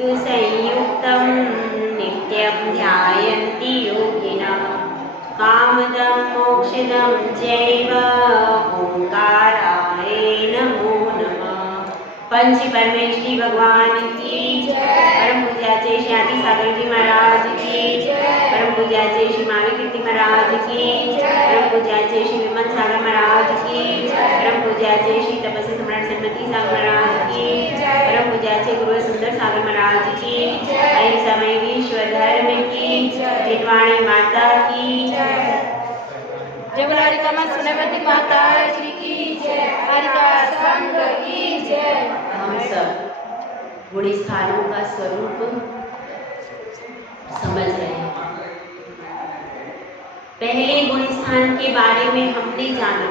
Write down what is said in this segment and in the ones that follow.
संयुक्तं नित्यं ध्यायन्ति योगिनः कामदं मोक्षदं चैव ओंकाराय नमो नमः। पंच परमेश्वरी भगवान की परम पूज्याचे श्री आदि सागर जी महाराज की परम पूज्याचे श्री मावी कीर्ति महाराज की परम पूज्याचे श्री विमल सागर महाराज की परम पूज्याचे श्री तपस्वी सम्राट सन्मति सागर महाराज की परम पूज्याचे गुरु सुंदर सागर महाराज की समय विश्व धर्म की जितवाणी माता की जय हरिका माँ सुनवती माता जी की जय, हरिका संघ की जय। हम सब गुणी स्थानों का स्वरूप समझ रहे हैं। पहले गुण स्थान के बारे में हमने जाना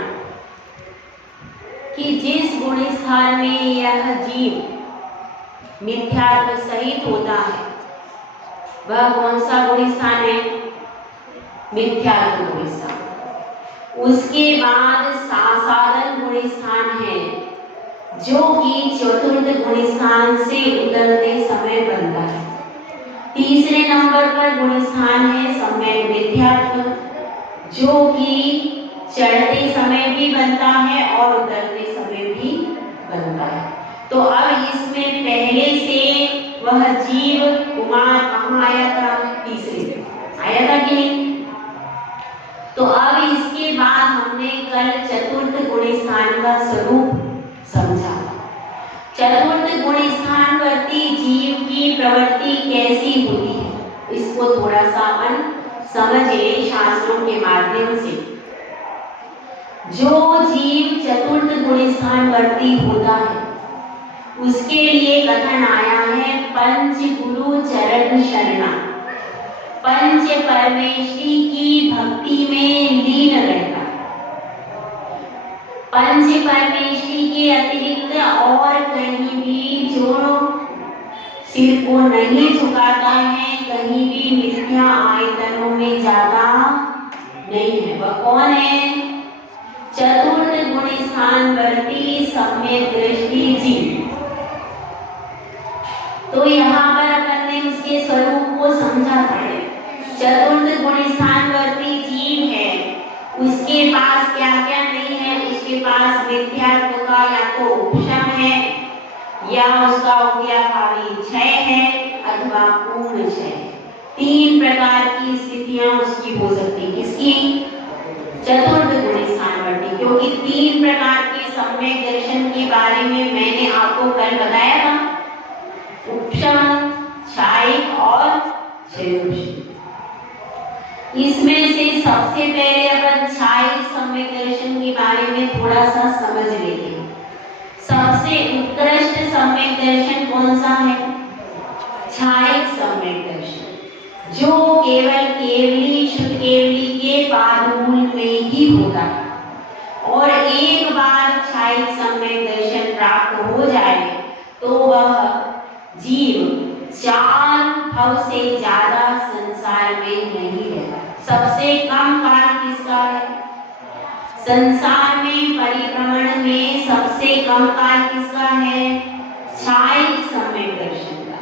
कि जिस गुण स्थान में यह जीव मिथ्यात्व सहित होता है वह कौन सा गुण स्थान है? मिथ्यात्व गुण स्थान। उसके बाद साधारण गुण स्थान है जो कि चतुर्थ गुण स्थान से उतरते समय बनता है। तीसरे नंबर पर गुण स्थान है सम्यक मिथ्यात्व जो कि चढ़ते समय भी बनता है और उतरते समय भी बनता है। तो अब इसमें पहले से वह जीव कुमार कहाँ आया था? तीसरे आया था कि नहीं? तो अब इसके बाद हमने कल चतुर्थ गुण स्थान का स्वरूप समझा। चतुर्थ गुण स्थान वर्ती जीव की प्रवृत्ति कैसी होती है इसको थोड़ा सा अपन समझे शास्त्रों के माध्यम से। जो जीव चतुर्थ गुण स्थान वर्ती होता है उसके लिए कथन आया है पंच गुरु चरण शरणा। पंच परमेश्वरी की भक्ति में लीन रहता। पंच परमेश्वरी के अतिरिक्त और कहीं भी जो सिर को नहीं झुकाता है, कहीं भी मिथ्या आयतनों में जाता नहीं है। वह कौन है? चतुर्थ गुण स्थान वर्ती सम्यक दृष्टि जीव। तो यहाँ पर अपन ने उसके स्वरूप को समझा था। चतुर्थ गुण स्थान वर्ती जीव है, उसके पास क्या क्या नहीं है? उसके पास मिथ्यात्व का या तो उपशम है या उसका उद्याभावी क्षय है अथवा पूर्ण क्षय। तीन प्रकार की स्थितियां उसकी हो सकती। किसकी? चतुर्थ गुण स्थान वर्ती। क्योंकि तीन प्रकार के सम्यक दर्शन के बारे में मैंने आपको कल बताया था, उपशम, क्षय और क्षयोपशम। इसमें से सबसे पहले अपन क्षय सम्यक दर्शन के बारे में थोड़ा सा समझ लेते हैं। सबसे उत्कृष्ट सम्यक दर्शन कौन सा है? क्षय सम्यक दर्शन, जो केवल केवली शुद्ध केवली के पादमूल में ही होता है। और एक बार क्षय सम्यक दर्शन प्राप्त हो जाए तो वह जीव 4 भव से ज्यादा संसार में नहीं रहता। सबसे कम काल किसका है? संसार में परिभ्रमण में सबसे कम काल किसका है? क्षय सम्यक दर्शन का।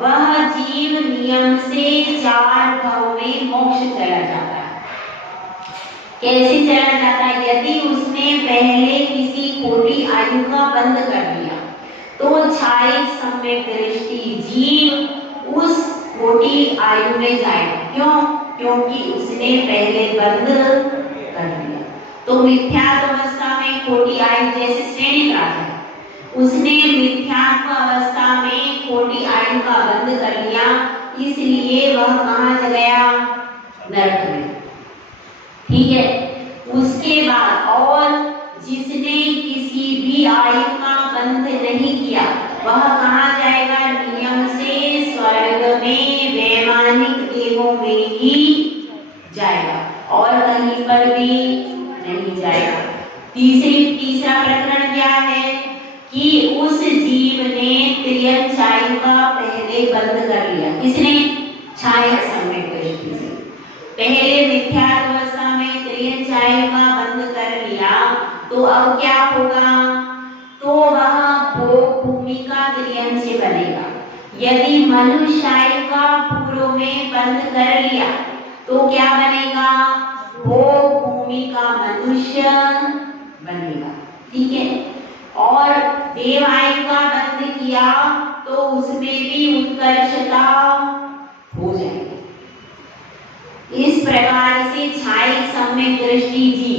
वह जीव नियम से 4 भव में मोक्ष चला जाता है। कैसे चला जाता है? यदि उसने पहले किसी कोटि आयु का बंध कर दिया तो क्षय सम्यक दृष्टि जीव उस कोटि आयु में जाएगा। क्यों? क्योंकि उसने पहले बंध कर दिया। तो मिथ्यात्व अवस्था में कोटि आयु जैसे श्रेणी का है, उसने मिथ्यात्व अवस्था में कोटि आयु का बंध कर लिया, इसलिए वह कहाँ गया? नरक में। ठीक है। उसके बाद और जिसने किसी भी आयु का बंध नहीं किया वह कहाँ जाएगा? नियम से स्वर्ग में वैमानिक देवों में ही जाएगा और कहीं पर भी नहीं जाएगा। तीसरा प्रकरण क्या है कि उस जीव ने त्रियक्षाय का पहले बंद कर लिया। किसने? क्षय सम्यक दृष्टि से पहले मिथ्यावस्था में त्रियक्षाय का बंद कर लिया। तो अब क्या होगा? तो वह भोग भूमि का त्रियंश बनेगा। यदि मनुष्याय का पूर्व में बंद कर लिया तो क्या बनेगा? भोग भूमि का मनुष्य बनेगा। ठीक है। और देवायु का बंद किया तो उसमें भी उत्कर्षता हो जाएगी। इस प्रकार से छाई सम्यक दृष्टि जी,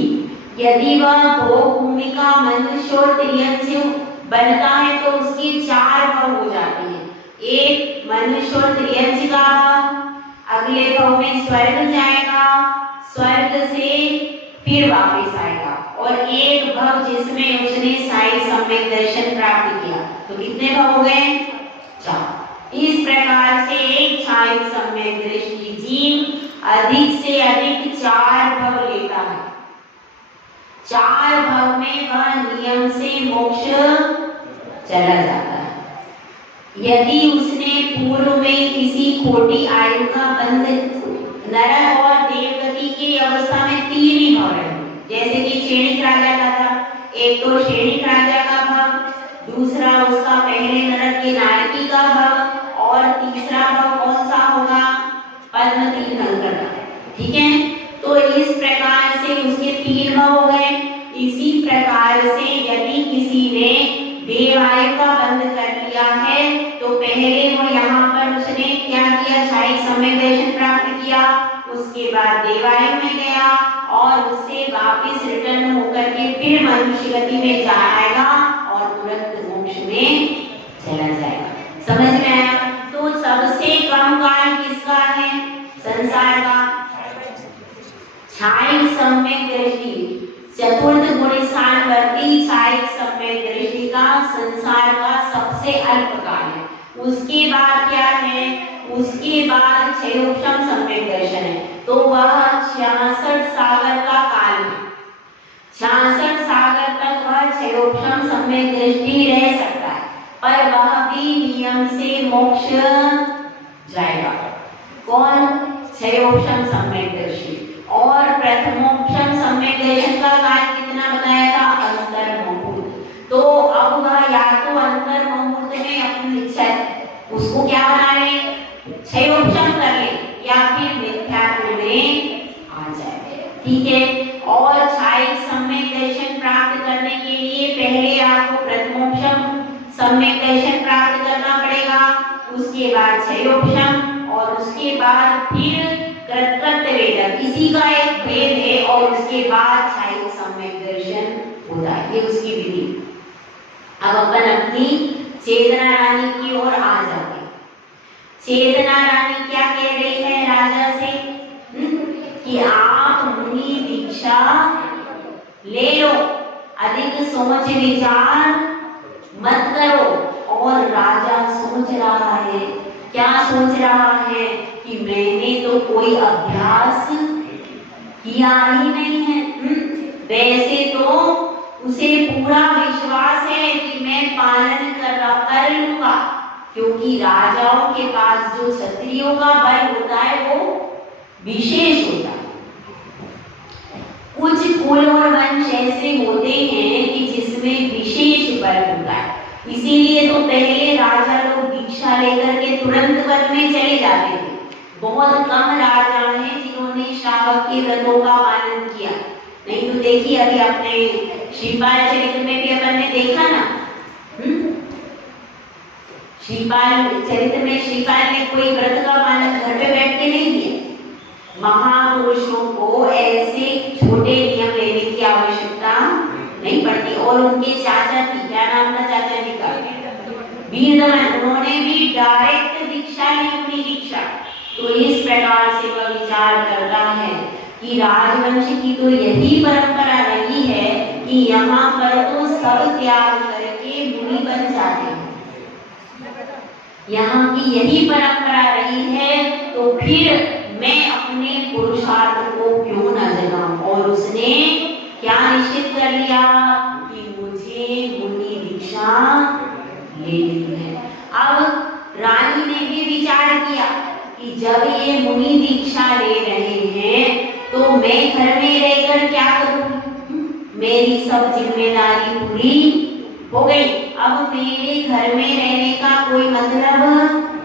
यदि वह भोग भूमि का मनुष्य और त्रियंश बनता है तो उसके 4 भाव हो जाते हैं। एक मनुष्य और त्रियंश का भाव, अगले भाव में स्वर्ग जाएगा, स्वर्ग से फिर वापस आएगा, और एक भाव जिसमें उसने साई सम्यक दर्शन प्राप्त किया। तो कितने भाव हो गए? 4। इस प्रकार से एक छाई सम्यक दृष्टि जीव अधिक से अधिक 4 भाव लेता है। 4 भाव में वह नियम से मोक्ष चला जाता है। यदि उसने पूर्व में किसी खोटी आयु का बंध, नरक और देवगति की अवस्था में 3 ही भाव रहे, जैसे कि क्षणिक राजा का था। एक तो क्षणिक राजा का भाव, दूसरा उसका पहले नरक के नारकी का भाव, और तीसरा भाव कौन सा होगा? पद्म तीर्थंकर का। ठीक है। तो इस प्रकार से उसके 3 भाव हो गए। इसी प्रकार से यदि किसी ने देवायु का बंध कर लिया है तो पहले वो यहाँ पर उसने क्या किया? छाई सम्यक दर्शन प्राप्त किया, उसके बाद देवायु में गया और उससे वापस रिटर्न होकर के फिर मनुष्य गति में जाएगा और तुरंत मोक्ष में चला जाएगा। समझ में आया? तो सबसे कम काल किसका है? संसार का। छाई सम्यक दृष्टि, चतुर्थ गुण स्थान वर्ती छाई सम्यक दृष्टि का संसार का सबसे अल्प काल है। उसके बाद क्या है? उसके बाद क्षयोक्षम सम्यक दर्शन है। तो वह 66 सागर का काल है। 66 सागर तक वह क्षयोक्षम सम्यक दृष्टि रह सकता है, पर वह भी नियम से मोक्ष जाएगा। कौन? क्षयोक्षम सम्यक दर्शी। और प्रथमोक्षम सम्यक दर्शन का काल कितना बताया था? अंतर मुहूर्त। तो अब वह या तो अंतर मुहूर्त में अपनी इच्छा उसको क्या बना ले? क्षयोक्षम कर ले, या फिर मिथ्यात्व में आ जाए। ठीक है। और छाई सम्यक दर्शन प्राप्त करने के लिए पहले आपको प्रथमोक्षम सम्यक दर्शन प्राप्त करना पड़ेगा, उसके बाद क्षयोक्षम, और उसके बाद फिर कृतकृत्य वेदक। इसी का एक भेद है, और उसके बाद छाई सम्यक दर्शन होता है। ये उसकी विधि। अब अपन अपनी चेतना रानी की ओर आ जाते हैं। चेतना रानी क्या कह रही है राजा से? कि आप मुनि दीक्षा ले लो, अधिक सोच विचार मत करो। और राजा सोच रहा है, क्या सोच रहा है? कि मैंने तो कोई अभ्यास किया ही नहीं है। वैसे तो उसे पूरा विश्वास है कि मैं पालन कर लूंगा, क्योंकि राजाओं के पास जो क्षत्रियों का बल होता है वो विशेष होता है। कुछ कुल और वंश ऐसे होते हैं कि जिसमें विशेष बल होता है, इसीलिए तो पहले राजा लोग दीक्षा लेकर के तुरंत वन में चले जाते थे। बहुत कम राजा हैं जिन्होंने श्रावक के व्रतों का पालन किया। नहीं तो देखिए, अभी अपने श्रीपाल चरित्र में भी अपन ने देखा ना, श्रीपाल चरित्र में श्रीपाल ने कोई व्रत का पालन घर पे बैठ के नहीं किया। महापुरुषों को ऐसे छोटे नियम लेने की आवश्यकता नहीं पड़ती। और उनके चाचा थी, क्या नाम था चाचा जी का? वीरदमन। उन्होंने भी डायरेक्ट दीक्षा ली, अपनी दीक्षा। तो इस प्रकार से वह विचार करता है कि राजवंश की तो यही परंपरा रही है कि यहाँ पर तो सब त्याग करके मुनि बन जाते हैं। यहाँ की यही परंपरा रही है, तो फिर मैं अपने पुरुषार्थ को क्यों न जगाऊं? और उसने क्या निश्चित कर लिया? कि मुझे मुनि दीक्षा लेनी है। अब रानी ने भी विचार किया कि जब ये मुनि दीक्षा ले रहे हैं तो मैं घर में रहकर क्या करूं? मेरी सब जिम्मेदारी पूरी हो गई। अब मेरे घर में रहने का कोई मतलब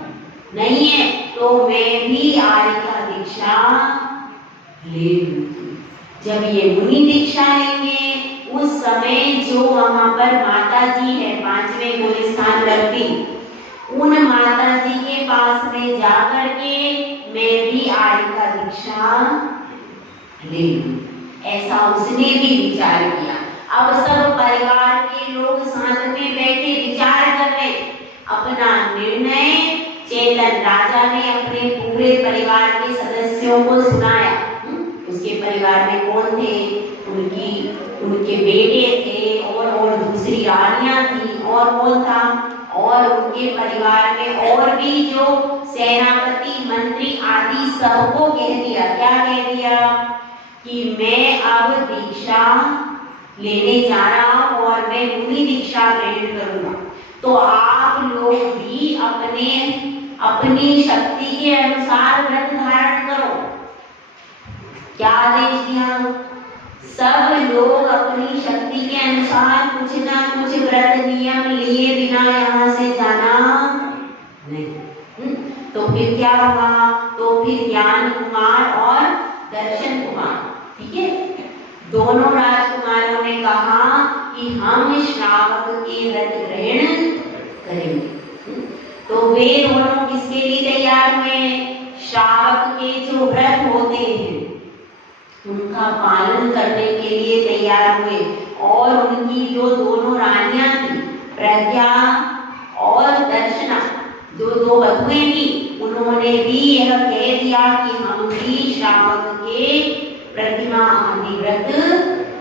ले लूं। जब ये मुनि दीक्षा लेंगे उस समय जो वहां पर माता जी है 5वें गुलिस्तान लगती, उन माता जी के पास में जाकर के मैं भी आर्य का दीक्षा ले लूं। ऐसा उसने भी विचार किया। अब सब परिवार के लोग साथ में बैठे विचार कर रहे, अपना निर्णय चेतन राजा ने अपने पूरे परिवार के सदस्यों को सुनाया। उसके परिवार में कौन थे, उनके बेटे थे और दूसरी रानियां थी और कौन था, और उनके परिवार में और भी जो सेनापति मंत्री आदि सबको कह दिया। क्या कह दिया कि मैं अब दीक्षा लेने जा रहा हूं और मैं मुनि दीक्षा ग्रहण करूंगा, तो आप लोग भी अपनी शक्ति के अनुसार व्रत धारण करो। क्या आदेश दिया? सब लोग अपनी शक्ति के अनुसार कुछ ना कुछ व्रत नियम लिए बिना यहाँ से जाना नहीं। तो फिर क्या हुआ? तो फिर ज्ञान कुमार और दर्शन कुमार, ठीक है, दोनों राजकुमारों ने कहा कि हम श्रावक के व्रत ग्रहण करेंगे। तो वे दोनों किसके लिए तैयार हुए? श्रावक के जो व्रत होते हैं उनका पालन करने के लिए तैयार हुए। और उनकी जो दोनों रानियां थी, प्रज्ञा और दर्शना, जो दो वधुएं थी, उन्होंने भी यह कह दिया कि हम भी श्रावक के प्रतिमा आदि व्रत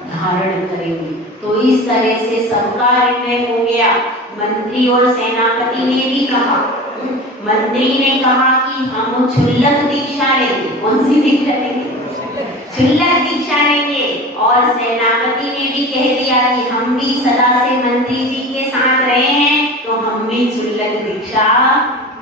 धारण करेंगे। तो इस तरह से सबका निर्णय हो गया। मंत्री और सेनापति ने भी कहा, मंत्री ने कहा कि हम क्षुल्लक दीक्षा लेंगे। कौन सी दीक्षा लेंगे? क्षुल्लक दीक्षा लेंगे। और सेनापति ने भी कह दिया कि हम भी सदा से मंत्री जी के साथ रहे हैं, तो हम भी क्षुल्लक दीक्षा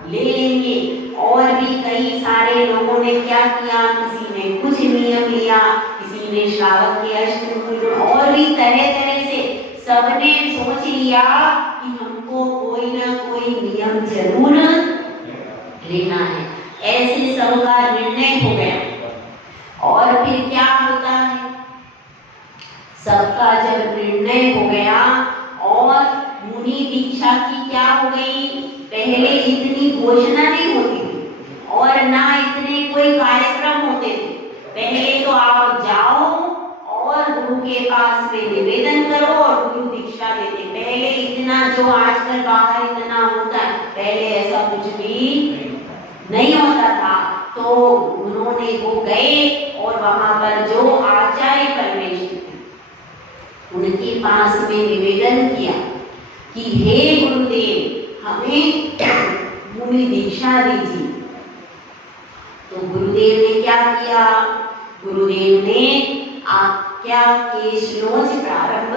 ले लेंगे। और भी कई सारे लोगों ने क्या किया, किसी ने कुछ नियम लिया, किसी ने श्रावक के अष्टमुख, और भी तरह तरह से सबने सोच लिया कि हमको कोई ना कोई नियम जरूर लेना है। ऐसे सबका निर्णय हो गया। और फिर क्या होता है, सबका जब निर्णय हो गया और मुनि दीक्षा की क्या हो गई, पहले इतनी घोषणा नहीं होती थी और ना इतने कोई कार्यक्रम होते थे। पहले तो आप जाओ और गुरु के पास में निवेदन करो और गुरु दीक्षा देते। पहले इतना जो आजकल बाहर इतना होता है, पहले ऐसा कुछ भी नहीं होता था। तो उन्होंने वो गए और वहां पर जो आचार्य परमेश्वर थे उनके पास में निवेदन किया कि हे गुरुदेव, हमें मुनि दीक्षा दीजिए। तो गुरुदेव ने क्या किया? गुरुदेव ने आज्ञा केशलोच प्रारंभ।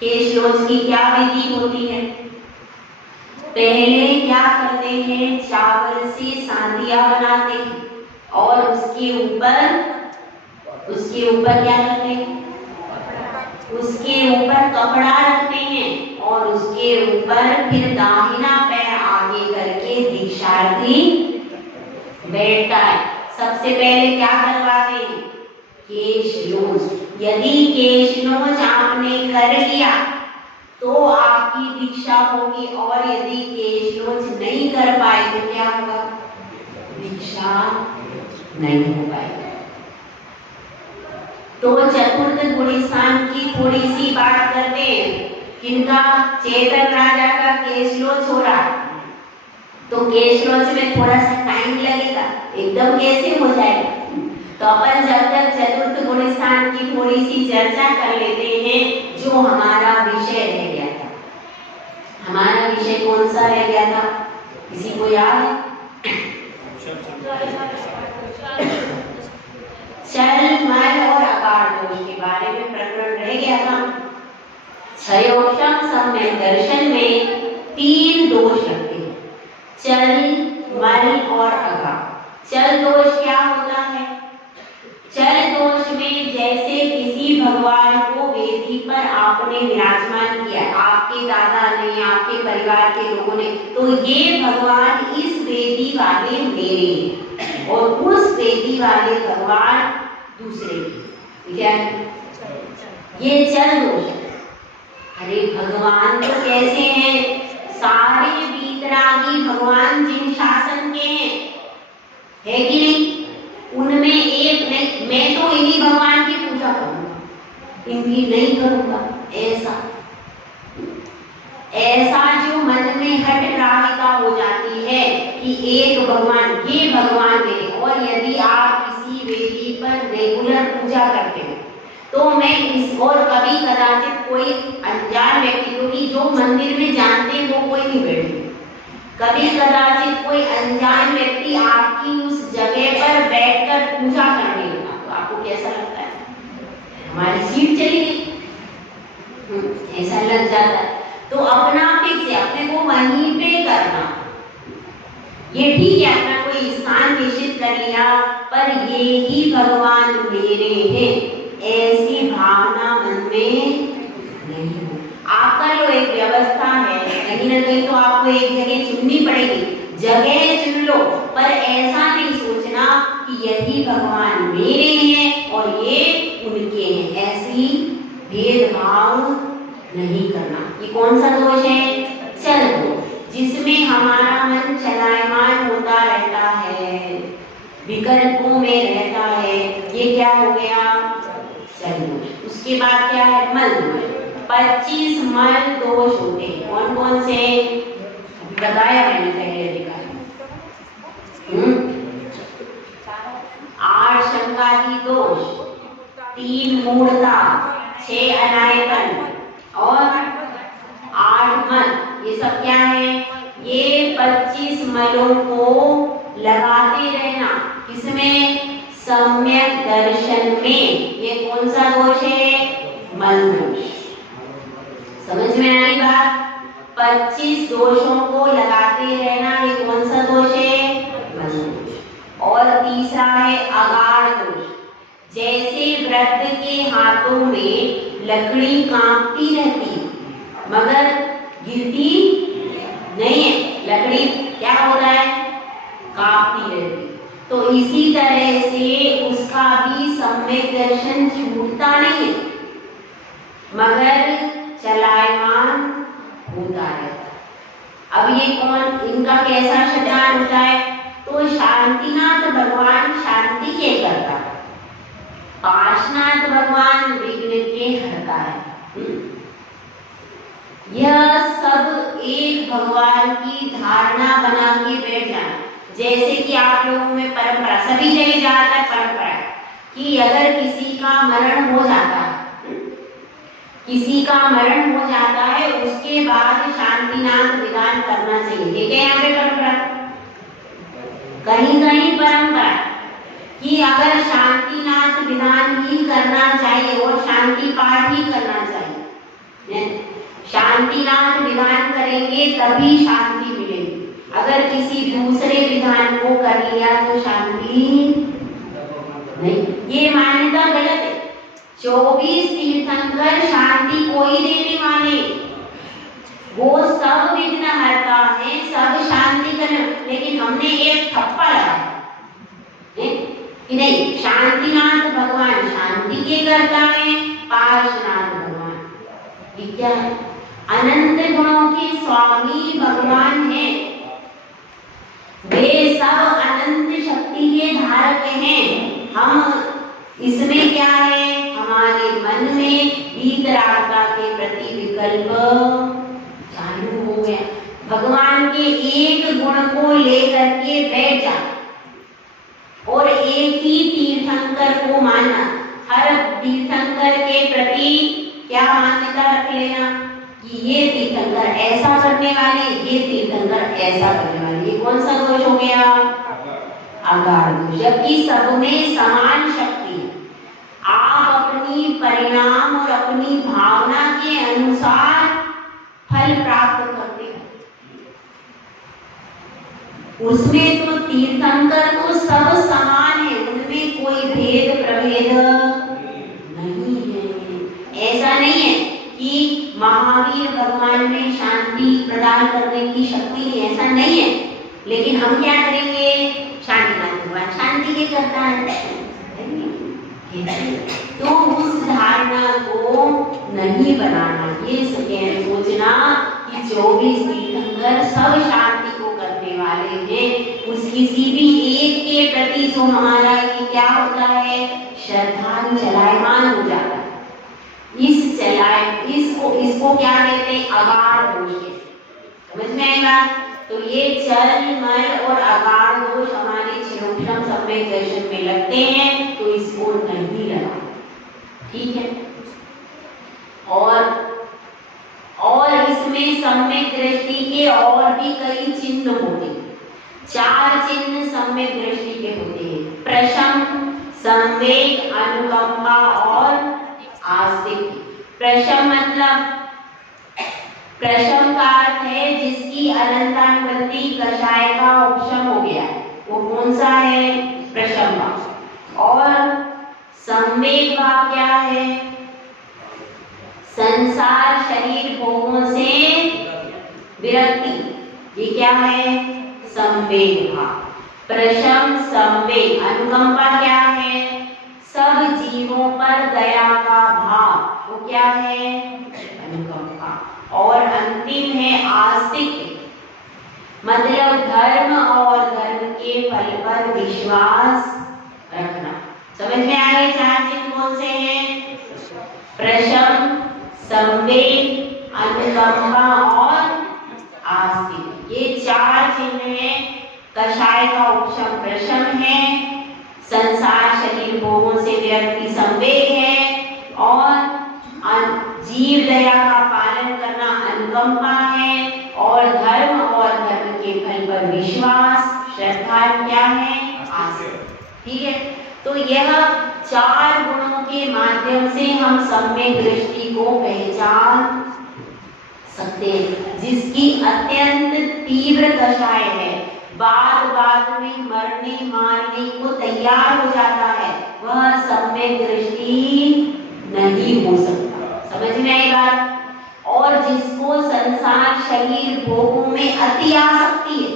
केशलोच की क्या विधि होती है? पहले क्या करते हैं, चावल से सांधिया बनाते हैं और उसके ऊपर क्या करते हैं, उसके ऊपर कपड़ा रखते हैं और उसके ऊपर फिर दाहिना पैर आगे करके दीक्षार्थी बैठता है। सबसे पहले क्या करवाते हैं? केशलोच। यदि केशलोच आपने कर लिया तो आपकी दीक्षा होगी, और यदि केशलोच नहीं कर पाए तो क्या होगा? दीक्षा नहीं हो पाएगी। तो चतुर्थ गुलिस्तान की थोड़ी सी बात करते हैं। किनका? चेतन राजा का केशलोच हो रहा। तो केशलोच में थोड़ा सा टाइम लगेगा, एकदम कैसे हो जाएगा। तो अपन जब तक चतुर्थ गुलिस्तान की थोड़ी सी चर्चा कर लेते हैं, जो हमारा विषय रह गया था। हमारा विषय कौन सा रह गया था, किसी को याद है? चल, मल और अकार दोष के बारे में प्रकरण रह गया था। क्षयोक्षम सम्यक दर्शन में 3 दोष लगते हैं, चल, मल और अकार। चल दोष क्या होता है? चल दोष में जैसे किसी भगवान को वेदी पर आपने विराजमान किया, आपके दादा ने, आपके परिवार के लोगों ने, तो ये भगवान इस वेदी वाले मेरे हैं। और उस बेटी वाले भगवान दूसरे की। क्या ये चल दोष है। अरे भगवान तो कैसे हैं? सारे वीतरागी भगवान जिन शासन के हैं, है कि नहीं? उनमें एक नहीं, मैं तो इन्हीं भगवान की पूजा करूंगा, इनकी नहीं करूंगा। ऐसा जो मन में हट ग्राहिता हो जाती है कि एक भगवान, ये भगवान मेरे। और यदि आप किसी वेदी पर रेगुलर पूजा करते हो तो मैं इस, और कभी कदाचित कोई अनजान व्यक्ति, क्योंकि जो मंदिर में जानते हैं वो कोई नहीं बैठे, कभी कदाचित कोई अनजान व्यक्ति आपकी उस जगह पर बैठकर पूजा करने लगा तो आपको कैसा लगता है? हमारी सीट चली गई, ऐसा लग जाता है। तो अपना फिक्स है, अपने को वहीं पे करना। ये ठीक है, अपना कोई स्थान निश्चित कर लिया, पर ये ही भगवान मेरे हैं, ऐसी भावना मन में नहीं हो। आप कर लो, एक व्यवस्था है, कहीं ना कहीं तो आपको एक जगह चुननी पड़ेगी, जगह चुन लो, पर ऐसा नहीं सोचना कि यही भगवान मेरे हैं और ये उनके हैं, ऐसी भेदभाव नहीं करना। ये कौन सा दोष है? चल दोष, जिसमें हमारा मन चलायमान होता रहता है, विकल्पों में रहता है। ये क्या हो गया? चल दोष। उसके बाद क्या है? मल दोष। 25 मल दोष होते हैं। कौन कौन से? बताया मैंने पहले देखा। 8 शंकादि दोष, 3 मूढ़ता, 6 अनायतन और 8 मल। ये सब क्या है? ये 25 मलों को लगाते रहना। किसमें? सम्यक दर्शन में। ये कौन सा दोष है? मल दोष। समझ में आई बात? 25 दोषों को लगाते रहना, ये कौन सा दोष है? मल दोष। और तीसरा है अगाढ़ दोष। जैसे वृद्ध के हाथों में लकड़ी कांपती रहती मगर गिरती नहीं है, लकड़ी क्या होता है? कांपती रहती। तो इसी तरह से उसका भी सम्यक दर्शन छूटता नहीं है मगर चलायमान होता रहता। अब ये कौन, इनका कैसा शतरान होता है? तो शांतिनाथ भगवान शांति के करता है, पार्श्वनाथ भगवान विघ्न के हरता है। यह सब एक भगवान की धारणा बना के बैठ जाना। जैसे कि आप लोगों में परंपरा, सभी जगह जाता है परंपरा कि अगर किसी का मरण हो जाता है, किसी का मरण हो जाता है, उसके बाद शांतिनाथ विधान करना चाहिए। ये यहाँ पे परंपरा, कहीं कहीं परंपरा कि अगर शांतिनाथ विधान ही करना चाहिए और शांति पाठ ही करना चाहिए। शांतिनाथ विधान करेंगे तभी शांति मिलेगी। अगर किसी दूसरे विधान को कर लिया तो शांति नहीं। ये मान्यता गलत है। 24 तीर्थंकर शांति कोई देने वाले, वो सब विघ्न हरता है, सब शांति करने, लेकिन हमने एक ठप्पा लगाया कि नहीं, शांतिनाथ भगवान शांति के करता है, पार्श्वनाथ भगवान ये क्या है? अनंत गुणों के स्वामी भगवान है, वे सब अनंत शक्ति के धारक हैं। हम इसमें क्या है? हमारे मन में वीतरागता के प्रति विकल्प चालू हो गया। भगवान के एक गुण को लेकर के बैठ जा और एक ही तीर्थंकर को मानना। हर तीर्थंकर के प्रति क्या मान्यता रख लेना कि ये तीर्थंकर ऐसा करने वाले, ये तीर्थंकर ऐसा करने वाले। ये कौन सा दोष हो गया? अगाढ़ दोष। जबकि सब में समान शक्ति है। आप अपनी परिणाम और अपनी भावना के अनुसार फल प्राप्त करते हैं। उसमें तो तीर्थंकर तो सब समान है, उनमें कोई भेद प्रभेद नहीं है। ऐसा नहीं है कि महावीर भगवान में शांति प्रदान करने की शक्ति नहीं, ऐसा नहीं है। लेकिन हम क्या करेंगे, शांतिनाथ भगवान शांति के करता है। तो उस धारणा को नहीं बनाना, ये सोचना कि 24 तीर्थंकर सब शांति को करने वाले हैं, उस किसी भी एक के प्रति जो हमारा ये क्या होता है, श्रद्धा चलायमान हो जाता है। इसको क्या कहते हैं, अगाढ़ दोष। समझ में आएगा? तो ये चल मल और अगाढ़ दोष हमारे क्षीरोक्षम सम्यक दर्शन में लगते हैं, तो इसको नहीं लगा, ठीक है। और इसमें सम्यक दृष्टि के और भी कई चिन्ह होते हैं। 4 चिन्ह सम्यक दृष्टि के होते हैं, प्रशम, संवेग, अनुकंपा और आस्तिक। प्रशम मतलब, प्रशम का अर्थ है जिसकी अनंतानुबंधी कषाय का उपशम हो गया, वो कौन सा है, प्रशम भाव। और संवेग भाव क्या है, संसार शरीर भोगों से विरक्ति, ये क्या है, संवेग भाव। प्रशम संवेग। अनुकंपा क्या है, सब जीवों पर दया का भाव, वो क्या है, अनुकंपा। और अंतिम है आस्तिक, मतलब धर्म और धर्म के फल पर विश्वास रखना। समझ में आ रहे 4 चिन्ह कौन से हैं, प्रशम, संवेग, अनुकंपा और आस्तिक। ये 4 चिन्ह हैं। कषाय का उपशम प्रशम है, संसार शरीर भोगों से विरक्ति संवेग है, और जीव दया का पालन करना अनुकंपा है, और धर्म और धर्म के फल पर विश्वास, श्रद्धा क्या है, आस्तिक। ठीक है, तो यह 4 गुणों के माध्यम से हम सम्यक दृष्टि को पहचान सकते हैं, जिसकी अत्यंत तीव्र कषाय है, बात बात में मरने मारने को तैयार हो जाता है, वह सम्यक दृष्टि नहीं हो सकता। समझ में आई बात? और जिसको संसार शरीर भोगों में अति आसक्ति है,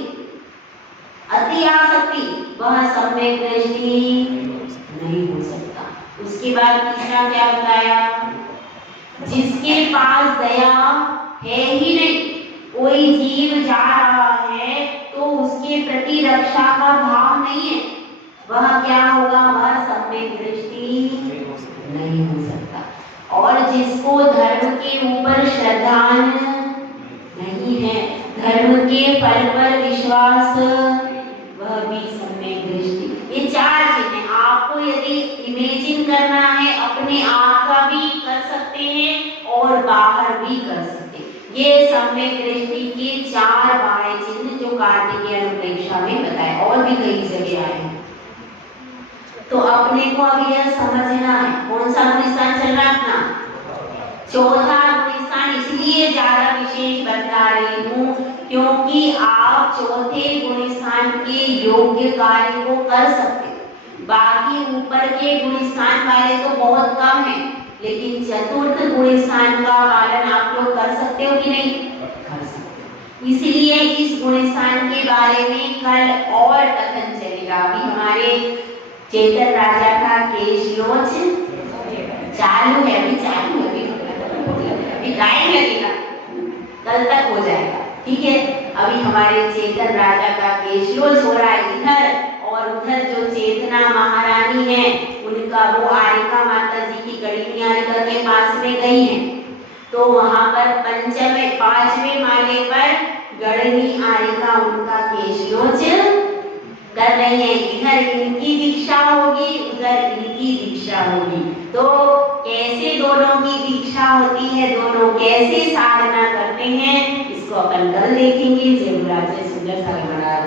अति आसक्ति, वह सम्यक दृष्टि नहीं हो सकता। उसके बाद तीसरा क्या बताया, जिसके पास दया है ही नहीं, कोई जीव जा रहा है तो उसके प्रति रक्षा का भाव नहीं है, वह क्या होगा, वह सम्यक दृष्टि नहीं हो सकता। और जिसको धर्म के ऊपर श्रद्धा नहीं है, धर्म के फल पर विश्वास, वह भी सम्यक दृष्टि। ये 4 चीजें आपको यदि इमेजिन करना है, अपने आप का भी कर सकते हैं और बाहर भी कर सकते हैं। ये सम्यक दृष्टि के 4 बाह्य चिन्ह जो कार्तिकेय अनुप्रेक्षा में बताए, और भी कई जगह आए हैं। तो अपने को अब यह समझना है, कौन सा गुणस्थान चल रहा है अपना, चौथा गुणस्थान। इसलिए ज्यादा विशेष बता रही हूँ क्योंकि आप चौथे गुणस्थान के योग्य कार्य को कर सकते हो। बाकी ऊपर के गुणस्थान वाले तो बहुत कम है, लेकिन चतुर्थ गुणस्थान का पालन आप लोग कर सकते हो कि नहीं, कर सकते हो। इसलिए इस गुणस्थान के बारे में कल और कथन चलेगा। अभी हमारे चेतन राजा का केशलोच चालू है, अभी चालू है, अभी टाइम लगेगा, कल तक हो जाएगा। ठीक है, अभी हमारे चेतन राजा का केशलोच हो रहा है इधर, और उधर जो चेतना महारानी है उनका वो आरिका माता जी की गढ़ी आरिका के पास में गई है, तो वहां पर 5वें माले पर गढ़ी आरिका उनका केशलोच कर रही है। इधर इनकी दीक्षा होगी, उधर इनकी दीक्षा होगी। तो कैसे दोनों की दीक्षा होती है, दोनों कैसे साधना करते हैं, इसको अपन कल देखेंगे। जय गुरु राजे सुंदर सागर महाराज।